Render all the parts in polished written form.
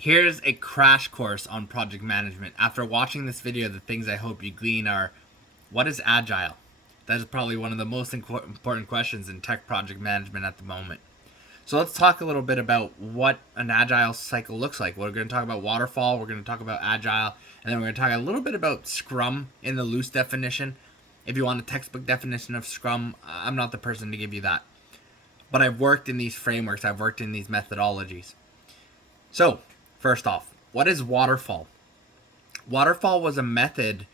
Here's a crash course on project management. After watching this video, the things I hope you glean are: what is Agile? That is probably one of the most important questions in tech project management at the moment. So let's talk a little bit about what an Agile cycle looks like. We're going to talk about Waterfall, we're going to talk about Agile, and then we're going to talk a little bit about Scrum in the loose definition. If you want a textbook definition of Scrum, I'm not the person to give you that. But I've worked in these frameworks, I've worked in these methodologies. So, first off, what is Waterfall? Waterfall was a method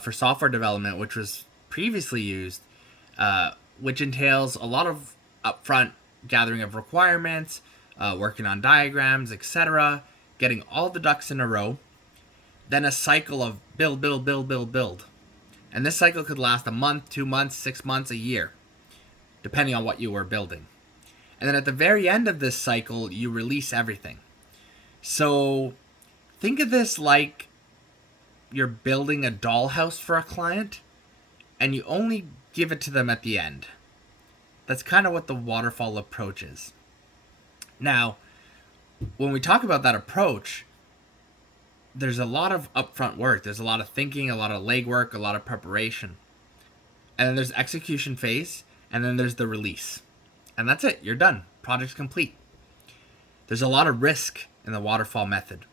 for software development which was previously used, which entails a lot of upfront gathering of requirements, working on diagrams, etc., getting all the ducks in a row, then a cycle of build, build, build, build, build. And this cycle could last a month, 2 months, 6 months, a year, depending on what you were building. And then at the very end of this cycle, you release everything. So think of this like you're building a dollhouse for a client and you only give it to them at the end. That's kind of what the waterfall approach is. Now, when we talk about that approach, there's a lot of upfront work. There's a lot of thinking, a lot of legwork, a lot of preparation. And then there's execution phase, and then there's the release. And that's it. You're done. Project's complete. There's a lot of risk in the waterfall method.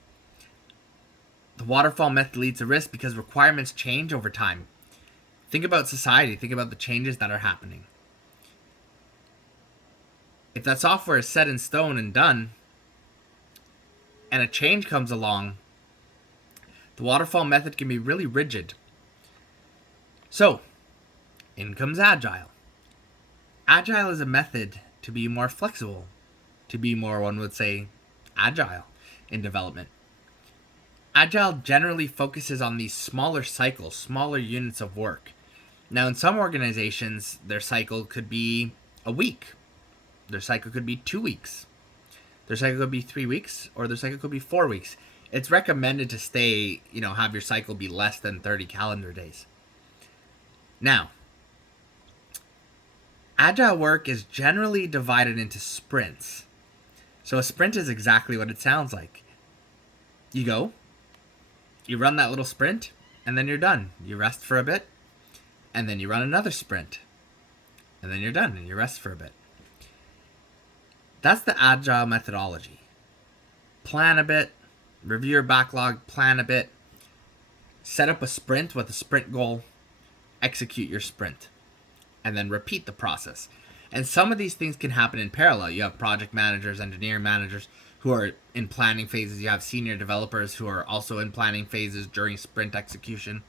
The waterfall method leads to risk because requirements change over time. Think about society. Think about the changes that are happening. If that software is set in stone and done, and a change comes along, the waterfall method can be really rigid. So, in comes Agile. Agile is a method to be more flexible, to be more, one would say, agile in development. Agile generally focuses on these smaller cycles, smaller units of work. Now, in some organizations, their cycle could be a week. Their cycle could be 2 weeks. Their cycle could be 3 weeks, or their cycle could be 4 weeks. It's recommended to stay, have your cycle be less than 30 calendar days. Now, Agile work is generally divided into sprints. So a sprint is exactly what it sounds like. You go, you run that little sprint, and then you're done. You rest for a bit, and then you run another sprint, and then you're done, and you rest for a bit. That's the Agile methodology. Plan a bit, review your backlog, plan a bit, set up a sprint with a sprint goal, execute your sprint, and then repeat the process. And some of these things can happen in parallel. You have project managers, engineering managers who are in planning phases. You have senior developers who are also in planning phases during sprint execution.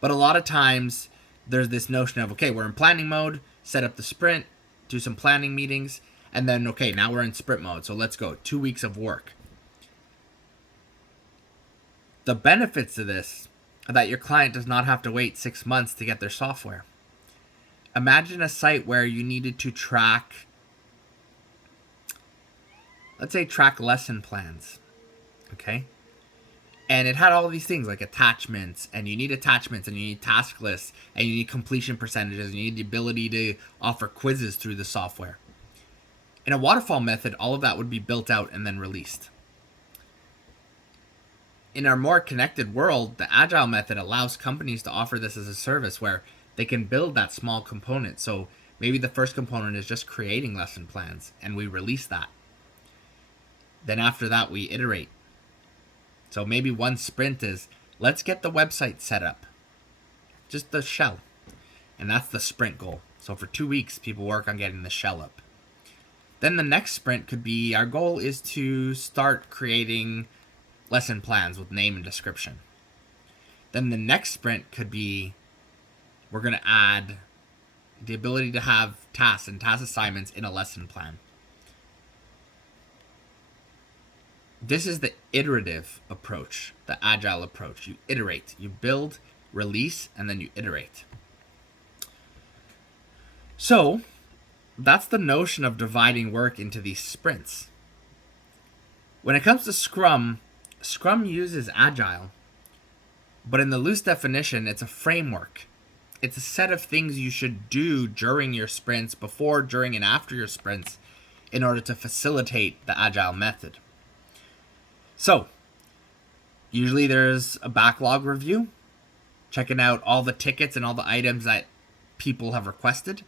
But a lot of times there's this notion of, okay, we're in planning mode, set up the sprint, do some planning meetings, and then, okay, now we're in sprint mode, so let's go. 2 weeks of work. The benefits of this are that your client does not have to wait 6 months to get their software. Imagine a site where you needed to track lesson plans, okay? And it had all these things like attachments, and you need attachments, and you need task lists, and you need completion percentages, and you need the ability to offer quizzes through the software. In a waterfall method, all of that would be built out and then released. In our more connected world, the Agile method allows companies to offer this as a service where they can build that small component. So maybe the first component is just creating lesson plans, and we release that. Then after that, we iterate. So maybe one sprint is, let's get the website set up. Just the shell. And that's the sprint goal. So for 2 weeks, people work on getting the shell up. Then the next sprint could be, our goal is to start creating lesson plans with name and description. Then the next sprint could be, we're going to add the ability to have tasks and task assignments in a lesson plan. This is the iterative approach, the Agile approach. You iterate, you build, release, and then you iterate. So that's the notion of dividing work into these sprints. When it comes to Scrum, Scrum uses Agile, but in the loose definition, it's a framework. It's a set of things you should do during your sprints, before, during, and after your sprints in order to facilitate the Agile method. So, usually there's a backlog review, checking out all the tickets and all the items that people have requested.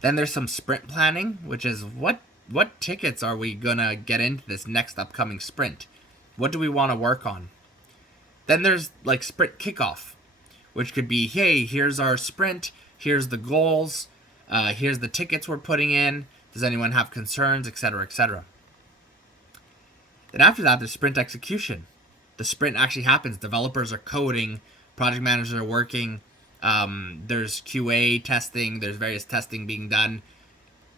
Then there's some sprint planning, which is what tickets are we gonna get into this next upcoming sprint? What do we want to work on? Then there's like sprint kickoff, which could be, hey, here's our sprint, here's the goals, here's the tickets we're putting in. Does anyone have concerns, etc., etc. Then after that, there's sprint execution. The sprint actually happens. Developers are coding, project managers are working. There's QA testing. There's various testing being done.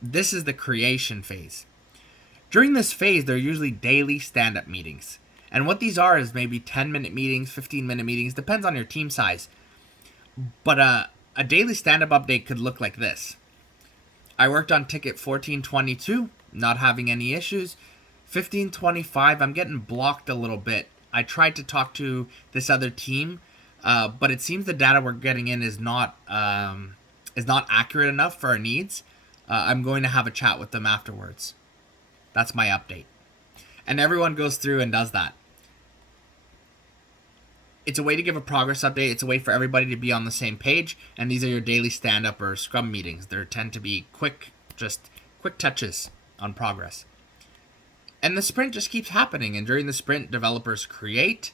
This is the creation phase. During this phase, there are usually daily stand-up meetings. And what these are is maybe 10-minute meetings, 15-minute meetings, depends on your team size. But a daily stand-up update could look like this. I worked on ticket 1422, not having any issues. 1525, I'm getting blocked a little bit. I tried to talk to this other team, but it seems the data we're getting in is not accurate enough for our needs. I'm going to have a chat with them afterwards. That's my update. And everyone goes through and does that. It's a way to give a progress update. It's a way for everybody to be on the same page. And these are your daily stand-up or Scrum meetings. They tend to be quick touches on progress. And the sprint just keeps happening. And during the sprint, developers create.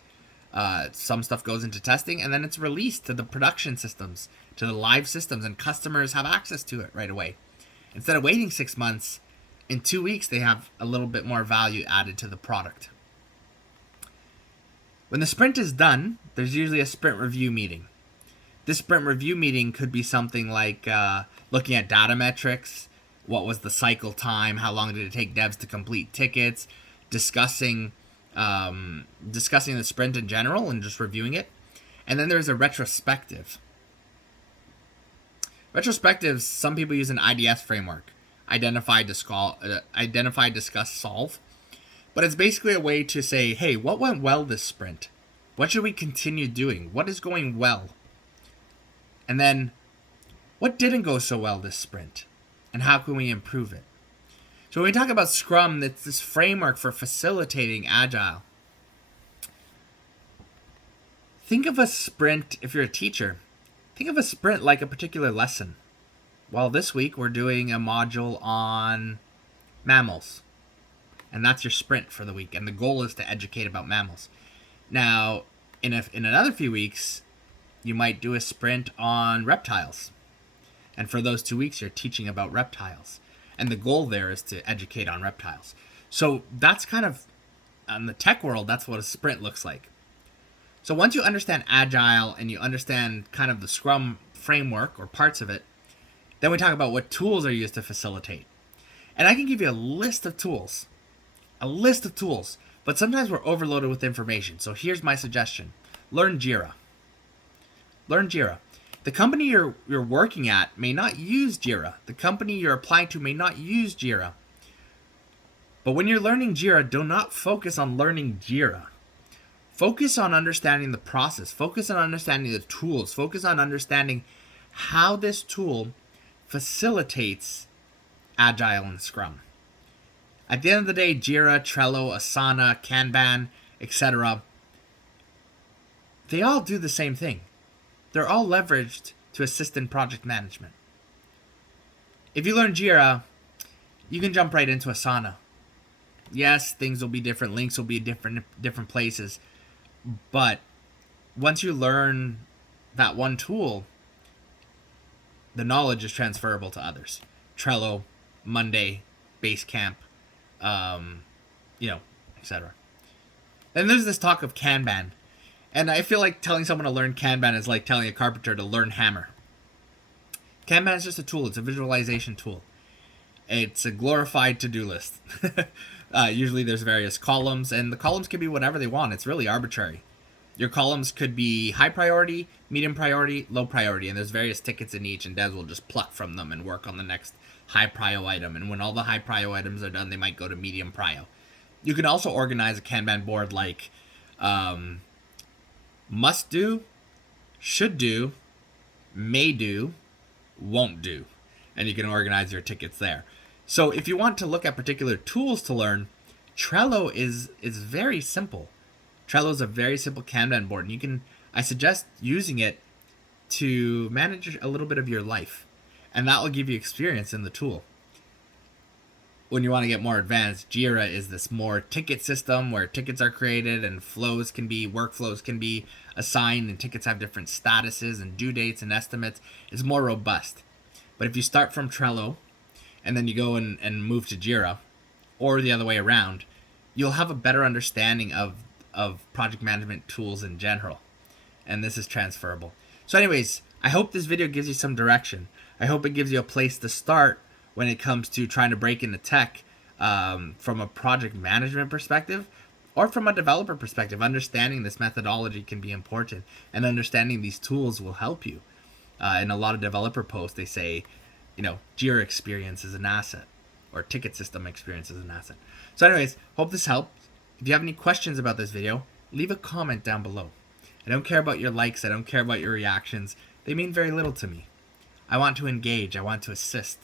Some stuff goes into testing. And then it's released to the production systems, to the live systems. And customers have access to it right away. Instead of waiting 6 months, in 2 weeks, they have a little bit more value added to the product. When the sprint is done, there's usually a sprint review meeting. This sprint review meeting could be something like looking at data metrics, what was the cycle time, how long did it take devs to complete tickets, discussing the sprint in general and just reviewing it. And then there's a retrospective. Retrospectives, some people use an IDS framework. Identify, discuss, solve. But it's basically a way to say, hey, what went well this sprint? What should we continue doing? What is going well? And then, what didn't go so well this sprint? And how can we improve it? So when we talk about Scrum, it's this framework for facilitating Agile. Think of a sprint, if you're a teacher, think of a sprint like a particular lesson. Well, this week we're doing a module on mammals. And that's your sprint for the week. And the goal is to educate about mammals. Now, in another few weeks, you might do a sprint on reptiles. And for those 2 weeks, you're teaching about reptiles. And the goal there is to educate on reptiles. So that's kind of, in the tech world, that's what a sprint looks like. So once you understand Agile and you understand kind of the Scrum framework or parts of it, then we talk about what tools are used to facilitate. And I can give you a list of tools, but sometimes we're overloaded with information. So here's my suggestion. Learn Jira. The company you're working at may not use Jira. The company you're applying to may not use Jira. But when you're learning Jira, do not focus on learning Jira. Focus on understanding the process. Focus on understanding the tools. Focus on understanding how this tool facilitates Agile and Scrum. At the end of the day, Jira, Trello, Asana, Kanban, etc., they all do the same thing. They're all leveraged to assist in project management. If you learn Jira, you can jump right into Asana. Yes, things will be different, links will be different places, but once you learn that one tool, the knowledge is transferable to others. Trello, Monday, Basecamp, etc. And there's this talk of Kanban. And I feel like telling someone to learn Kanban is like telling a carpenter to learn hammer. Kanban is just a tool. It's a visualization tool. It's a glorified to-do list. Usually there's various columns, and the columns can be whatever they want. It's really arbitrary. Your columns could be high priority, medium priority, low priority, and there's various tickets in each, and devs will just pluck from them and work on the next high prio item. And when all the high prio items are done, they might go to medium prio. You can also organize a Kanban board like must do, should do, may do, won't do. And you can organize your tickets there. So if you want to look at particular tools to learn, Trello is very simple. Trello is a very simple Kanban board, and I suggest using it to manage a little bit of your life, and that will give you experience in the tool. When you want to get more advanced, Jira is this more ticket system where tickets are created and workflows can be assigned, and tickets have different statuses and due dates and estimates. It's more robust. But if you start from Trello and then you go and move to Jira, or the other way around, you'll have a better understanding of project management tools in general. And this is transferable. So anyways, I hope this video gives you some direction. I hope it gives you a place to start when it comes to trying to break into tech, from a project management perspective or from a developer perspective. Understanding this methodology can be important, and understanding these tools will help you. In a lot of developer posts, they say, Jira experience is an asset, or ticket system experience is an asset. So anyways, hope this helped. If you have any questions about this video, leave a comment down below. I don't care about your likes. I don't care about your reactions. They mean very little to me. I want to engage. I want to assist.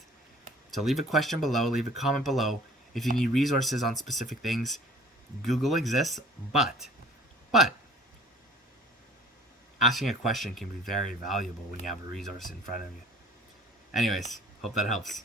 So leave a question below. Leave a comment below. If you need resources on specific things, Google exists, but asking a question can be very valuable when you have a resource in front of you. Anyways, hope that helps.